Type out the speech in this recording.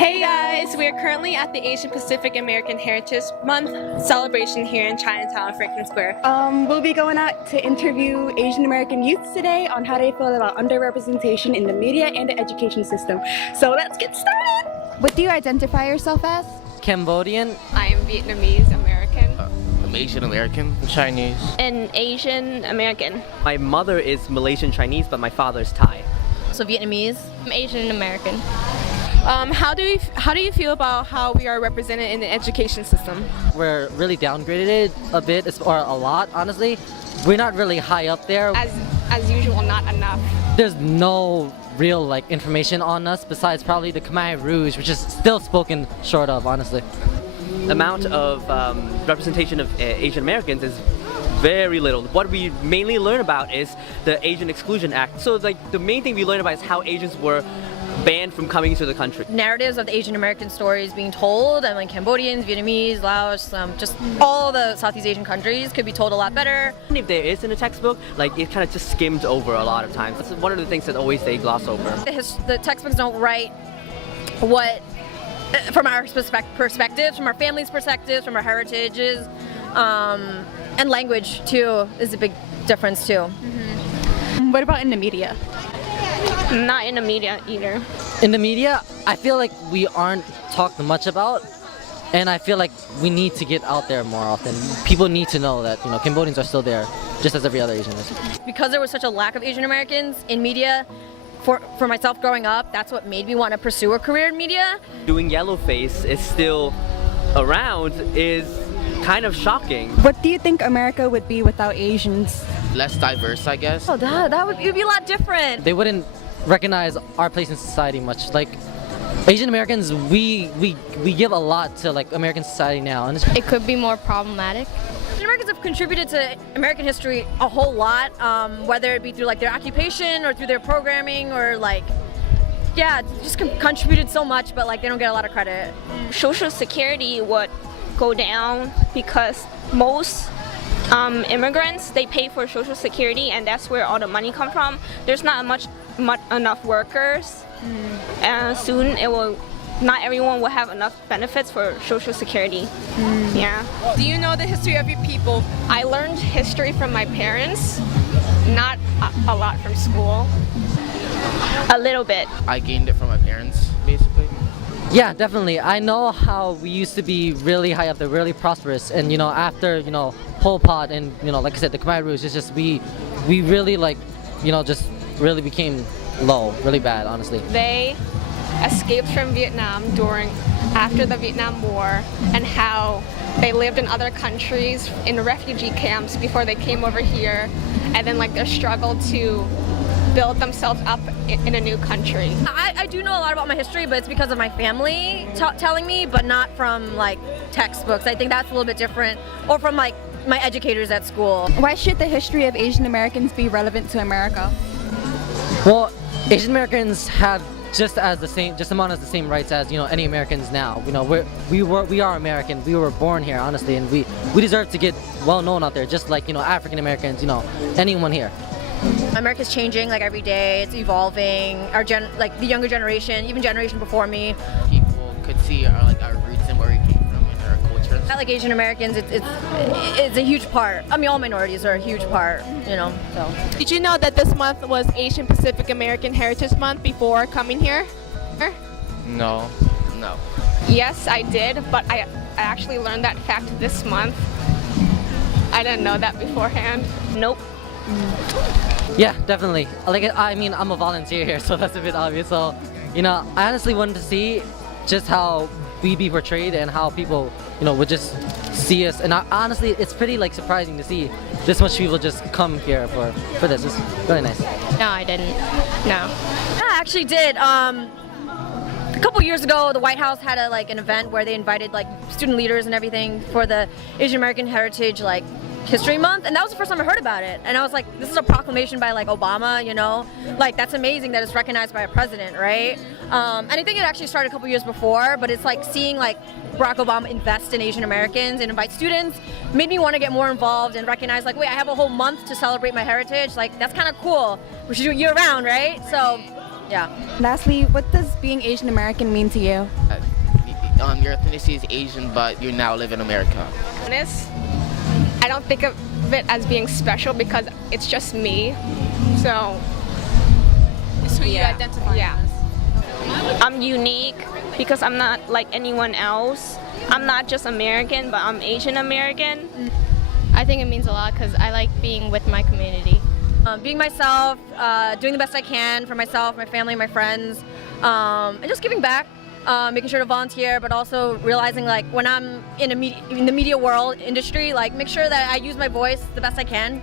Hey guys, we are currently at the Asian Pacific American Heritage Month celebration here in Chinatown, Franklin Square. We'll be going out to interview Asian American youths today on how they feel about underrepresentation in the media and the education system. So let's get started! What do you identify yourself as? Cambodian. I am Vietnamese American. I'm Asian American. Chinese. An Asian American. My mother is Malaysian Chinese, but my father is Thai. So Vietnamese. I'm Asian American. How do you feel about how we are represented in the education system? We're really downgraded a bit, or a lot, honestly. We're not really high up there. As usual, not enough. There's no real information on us besides probably the Khmer Rouge, which is still spoken short of, honestly. The amount of representation of Asian Americans is very little. What we mainly learn about is the Asian Exclusion Act. So the main thing we learn about is how Asians were banned from coming to the country. Narratives of the Asian American stories being told, and Cambodians, Vietnamese, Laos, just all the Southeast Asian countries could be told a lot better. If there is in a textbook, it kind of just skimmed over a lot of times. That's one of the things that always they gloss over. The textbooks don't write what, from our perspectives, from our family's perspectives, from our heritages, and language too is a big difference too. What about in the media? Not in the media either. In the media, I feel like we aren't talked much about, and I feel like we need to get out there more often. People need to know that Cambodians are still there, just as every other Asian is. Because there was such a lack of Asian Americans in media, for myself growing up, that's what made me want to pursue a career in media. Doing Yellowface is still around is kind of shocking. What do you think America would be without Asians? Less diverse, I guess. Oh, that would be a lot different. They wouldn't recognize our place in society much. Asian Americans, we give a lot to American society now, and It could be more problematic. Asian Americans have contributed to American history a whole lot, whether it be through their occupation or through their programming or just contributed so much, but they don't get a lot of credit. Social Security would go down because most immigrants, they pay for Social Security, and that's where all the money come from. There's not enough workers, and soon not everyone will have enough benefits for Social Security. Yeah. Do you know the history of your people? I learned history from my parents, not a lot from school. A little bit. I gained it from my parents, basically. yeah, definitely. I know how we used to be really high up there, really prosperous, and after Pol Pot and like I said, the Khmer Rouge, it's just we really just really became low, really bad, honestly. They escaped from Vietnam after the Vietnam War, and how they lived in other countries in refugee camps before they came over here, and then their struggle to build themselves up in a new country. I do know a lot about my history, but it's because of my family telling me, but not from textbooks. I think that's a little bit different, or from my educators at school. Why should the history of Asian Americans be relevant to America? Well, Asian Americans have just amount as the same rights as any Americans now. We are American. We were born here, honestly, and we deserve to get well known out there, just like African Americans. Anyone here. America's changing every day. It's evolving. The younger generation, even generation before me. People could see our roots and where we came from and our culture. I like Asian Americans. It's a huge part. I mean, all minorities are a huge part. So. Did you know that this month was Asian Pacific American Heritage Month before coming here? No. Yes, I did, but I actually learned that fact this month. I didn't know that beforehand. Nope. Yeah, definitely. I'm a volunteer here, so that's a bit obvious. So, I honestly wanted to see just how we'd be portrayed and how people, would just see us. And honestly, it's pretty surprising to see this much people just come here for this. It's really nice. No, I didn't. No. Yeah, I actually did. A couple years ago, the White House had an event where they invited student leaders and everything for the Asian American Heritage History Month, and that was the first time I heard about it. And I was like, this is a proclamation by Obama, that's amazing that it's recognized by a president, right? And I think it actually started a couple years before, but it's seeing Barack Obama invest in Asian Americans and invite students made me want to get more involved and recognize wait, I have a whole month to celebrate my heritage. That's kind of cool. We should do it year round, right? So Yeah. Lastly, what does being Asian American mean to you? Your ethnicity is Asian, but you now live in America. Honest, I don't think of it as being special because it's just me. So It's who you Yeah. identify Yeah. as. I'm unique because I'm not like anyone else. I'm not just American, but I'm Asian American. I think it means a lot because I like being with my community. Being myself, doing the best I can for myself, my family, my friends, and just giving back. Making sure to volunteer, but also realizing like when I'm in the media world industry, like make sure that I use my voice the best I can.